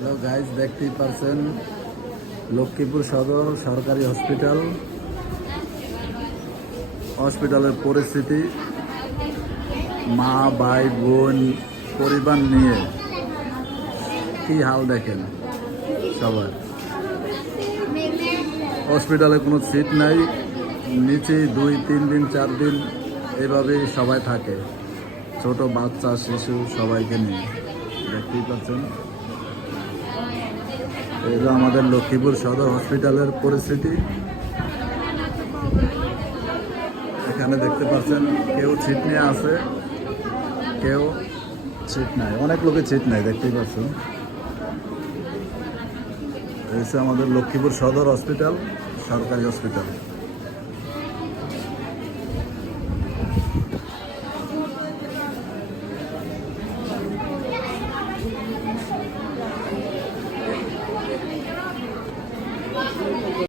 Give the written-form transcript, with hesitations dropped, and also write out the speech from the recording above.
Hello guys, দেখতেই পারছেন লক্ষ্মীপুর সদর সরকারি হসপিটালের পরিস্থিতি। মা, ভাই, বোন, পরিবার নিয়ে কি হাল দেখেন সবার। হসপিটালে কোনো সিট নাই, নিচে 2-3 দিন 4 দিন এভাবেই সবাই থাকে, ছোট বাচ্চা শিশু সবাইকে নিয়ে। দেখতেই পাচ্ছেন এই যে আমাদের লক্ষ্মীপুর সদর হসপিটালের পরিস্থিতি। এখানে দেখতে পাচ্ছেন কেউ সিট নিয়ে আছে, কেউ সিট নাই, অনেক লোকের সিট নাই। দেখতেই পাচ্ছেন এই আমাদের লক্ষ্মীপুর সদর হসপিটাল, সরকারি হসপিটাল।